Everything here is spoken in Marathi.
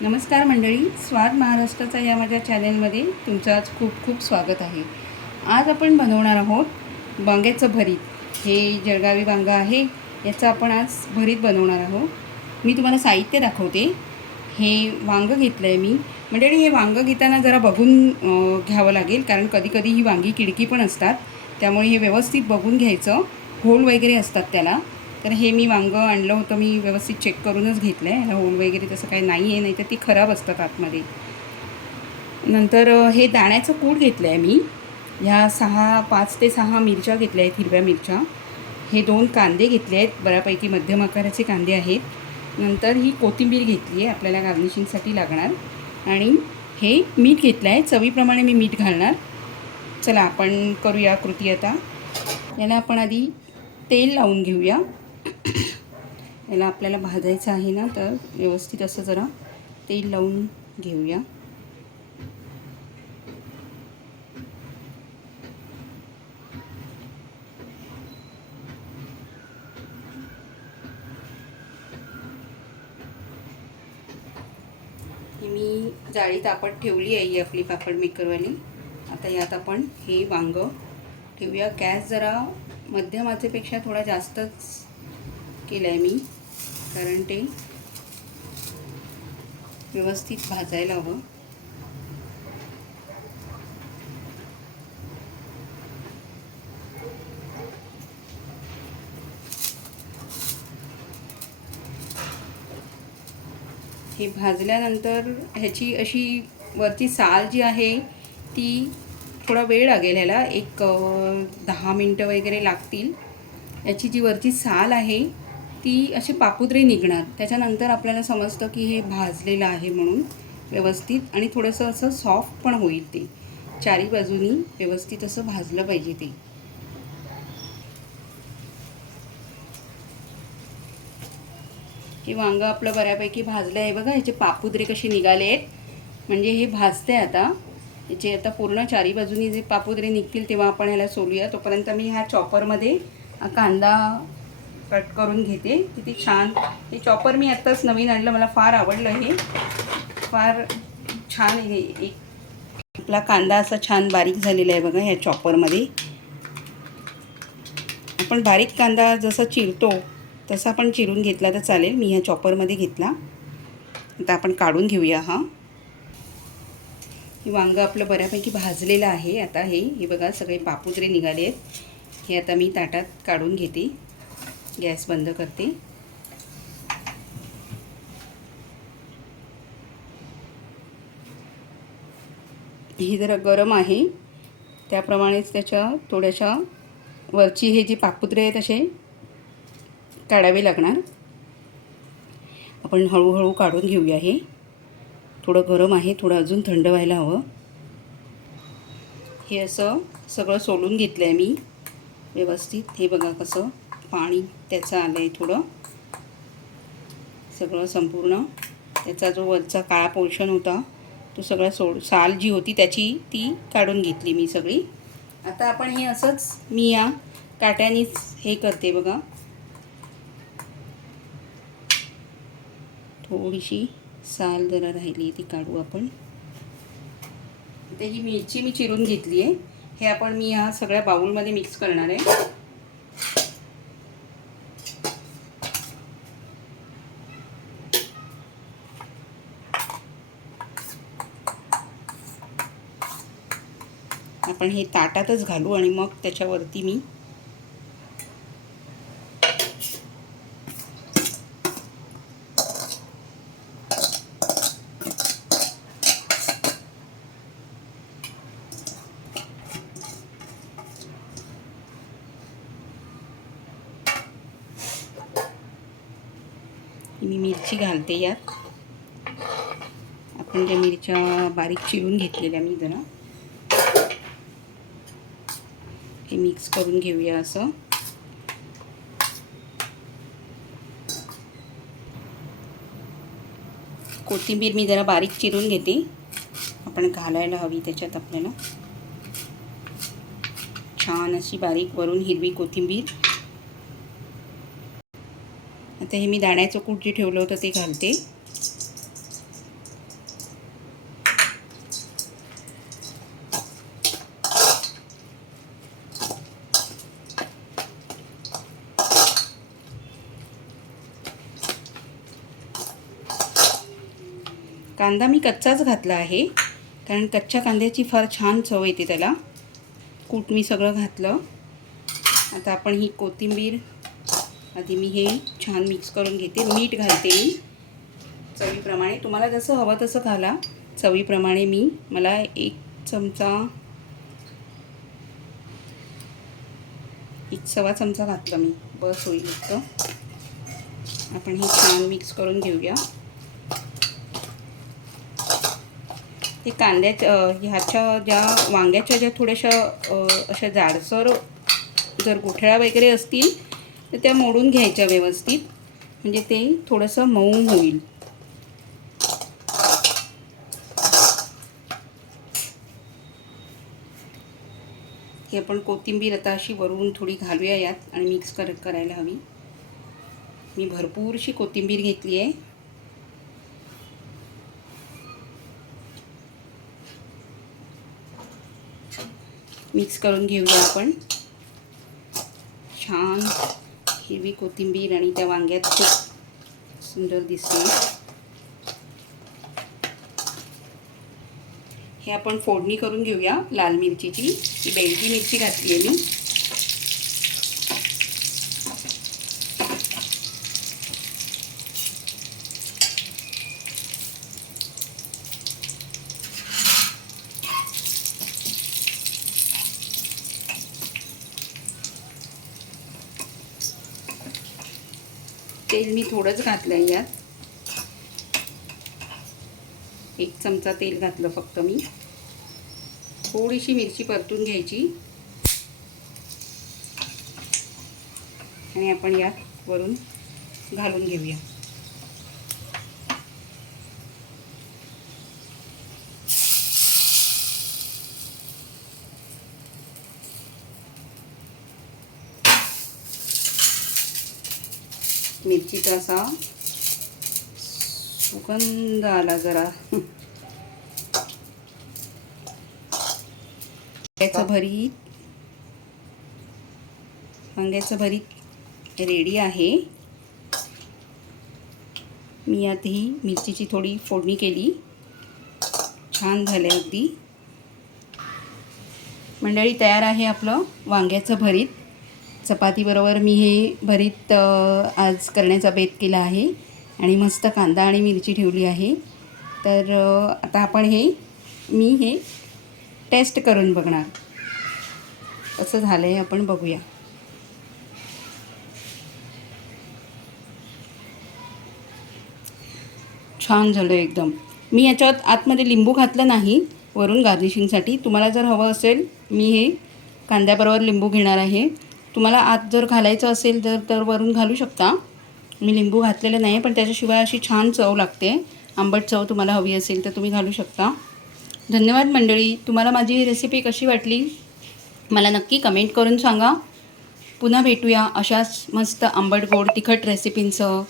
नमस्कार मंडळी स्वाद महाराष्ट्राचा या माझ्या चॅनेलमध्ये तुमचं आज खूप खूप स्वागत आहे. आज आपण बनवणार आहोत वांग्याचं भरीत. हे जळगावी वांगं आहे याचं आपण आज भरीत बनवणार आहोत. मी तुम्हाला साहित्य दाखवते. हे वांगं घेतलं आहे मी. मंडळी हे वांगं घेताना जरा बघून घ्यावं लागेल कारण कधीकधी ही वांगी किडकी पण असतात. त्यामुळे हे व्यवस्थित बघून घ्यायचं. होल वगैरे असतात त्याला. तर हे मी वांगं आणलं होतं मी व्यवस्थित चेक करूनच घेतलं आहे ह्याला होल वगैरे तसं काही नाही आहे नाही तर ती खराब असतात आतमध्ये. नंतर हे दाण्याचं कूड घेतलं आहे मी. ह्या सहा पाच ते सहा मिरच्या घेतल्या आहेत हिरव्या मिरच्या. हे दोन कांदे घेतले आहेत बऱ्यापैकी मध्यम आकाराचे कांदे आहेत. नंतर ही कोथिंबीर घेतली आहे आपल्याला गार्निशिंगसाठी लागणार. आणि हे मीठ घेतलं आहे चवीप्रमाणे मी मीठ घालणार. चला आपण करूया कृती आता. याला आपण आधी तेल लावून घेऊया. याला आपल्याला भाजायचं आहे ना तर व्यवस्थित असं जरा तेल लावून घेऊया. मी जाळी तापट ठेवली आहे ही आपली पापड मेकरवाली. आता यात आपण हे वांग ठेवूया. गॅस जरा मध्यम आचेपेक्षा थोडा जास्तच केलं आहे मी. कारण ते व्यवस्थित भाजायला हवं. हे भाजल्यानंतर ह्याची अशी वरची साल जी आहे ती थोडा वेळ लागेल ह्याला. एक दहा मिनटं वगैरे लागतील. याची जी वरची साल आहे ती अशी पापुद्रे निघणार. त्याच्यानंतर आपल्याला समजतं की हे भाजलेलं आहे म्हणून व्यवस्थित आणि थोडंसं असं सॉफ्ट पण होईल ते. चारी बाजूनी व्यवस्थित असं भाजलं पाहिजे ते. हे वांग आपलं बऱ्यापैकी भाजलं आहे बघा ह्याचे पापुद्रे कसे निघाले आहेत. म्हणजे हे भाजते आता. याचे आता पूर्ण चारी बाजूनी जे पापुद्रे निघतील तेव्हा आपण ह्याला सोलूया. तोपर्यंत मी ह्या चॉपरमध्ये कांदा कट करून घेते. किती छान. हे चॉपर मी आत्ताच नवीन आणलं. मला फार आवडलं हे. फार छान हे. एक आपला कांदा असा छान बारीक झालेला आहे बघा ह्या चॉपरमध्ये आपण बारीक कांदा जसा चिरतो तसा आपण चिरून घेतला तर चालेल. मी ह्या चॉपरमध्ये घेतला. आता आपण काढून घेऊया हा. हे वांगं आपलं बऱ्यापैकी भाजलेलं आहे. आता हे हे बघा सगळे पापुत्रे निघाले आहेत. हे आता मी ताटात काढून घेते. गॅस बंद करते. ही जरा गरम आहे. त्याप्रमाणेच त्याच्या थोड्याशा वरची हे जे पापुत्रे आहेत असे काढावे लागणार. आपण हळूहळू काढून घेऊया हे. थोडं गरम आहे थोडं अजून थंड व्हायला हवं. हे असं सगळं सोलून घेतलं आहे मी. व्यवस्थित. हे बघा कसं पाणी त्याचं आलं आहे थोडं. सगळं संपूर्ण. त्याचा जो वरचा काळा पोर्शन होता तो सगळा सोड साल जी होती त्याची ती काढून घेतली मी सगळी. आता आपण हे असंच मी या काट्यानेच हे करते बघा. थोडीशी साल जरा राहिली ती काढू आपण. आता ही मिरची मी चिरून घेतली आहे हे आपण मी ह्या सगळ्या बाउलमध्ये मिक्स करणार आहे. आपण हे ताटातच घालू आणि मग त्याच्यावरती मी मी मिरची घालते यात. आपण त्या मिरच्या बारीक चिरून घेतलेल्या मी जरा. हे मिक्स करून घेऊया असं. कोथिंबीर मी जरा बारीक चिरून घेते. आपण घालायला हवी त्याच्यात आपल्याला. छान अशी बारीक वरून हिरवी कोथिंबीर. आता हे मी दाण्याचं कूट जे ठेवलं होतं ते घालते. कांदा मी कच्चाच घातला आहे. कारण कच्च्या कांद्याची फार छान चव येते त्याला. कूट मी सगळं घातलं. आता आपण ही कोथिंबीर आधी मी हे छान मिक्स करून घेते. मीठ घालते मी. चवीप्रमाणे. तुम्हाला जसं हवं तसं घाला. चवीप्रमाणे मी. मला एक चमचा एक सवा चमचा घातला मी. बस होईल इतकं आपण हे छान मिक्स करून घेऊया. की कांद्याच्या ह्याच्या ज्या वांग्याच्या ज्या थोड्याशा अशा जाडसर जर गुठळ्या वगैरे असतील तर त्या मोडून घ्यायच्या व्यवस्थित. म्हणजे ते थोडंसं मऊ होईल. ही आपण कोथिंबीर आता अशी वरून थोडी घालूया यात आणि मिक्स कर करायला हवी. मी भरपूरशी कोथिंबीर घेतली आहे. मिक्स करून घेऊया आपण. छान हिरवी कोथिंबीर आणि त्या वांग्यात खूप सुंदर दिसते. हे आपण फोडणी करून घेऊया. लाल मिरचीची. ही बेडगी मिरची घातली आहे मी. तेल मी थोडंच घातलं आहे यात. एक चमचा तेल घातलं फक्त मी. थोडीशी मिरची परतून घ्यायची. आणि आपण यात वरून घालून घेऊया. मिरचीचा असा सुगंध आला जरा. वांग्याचं भरीत. वांग्याचं भरीत रेडी आहे. मी आता ही मिरचीची थोडी फोडणी केली. छान झाले अगदी. मंडळी तयार आहे आपलं वांग्याचं भरीत. चपातीबरोबर मी हे भरीत आज करण्याचा बेत केला आहे आणि मस्त कांदा आणि मिरची ठेवली आहे. तर आता आपण हे मी हे टेस्ट करून बघणार. कसं झालं आहे आपण बघूया. छान झालं एकदम. मी याच्यात आतमध्ये लिंबू घातलं नाही वरून गार्निशिंगसाठी. तुम्हाला जर हवं असेल मी हे कांद्याबरोबर लिंबू घेणार आहे. तुम्हाला आत जर घालायचं असेल तर तर वरून घालू शकता. मी लिंबू घातलेलं नाही पण त्याच्याशिवाय अशी छान चव लागते. आंबट चव तुम्हाला हवी असेल तर तुम्ही घालू शकता. धन्यवाद मंडळी. तुम्हाला माझी रेसिपी कशी वाटली? मला नक्की कमेंट करून सांगा. पुन्हा भेटूया अशाच मस्त आंबट गोड तिखट रेसिपींसह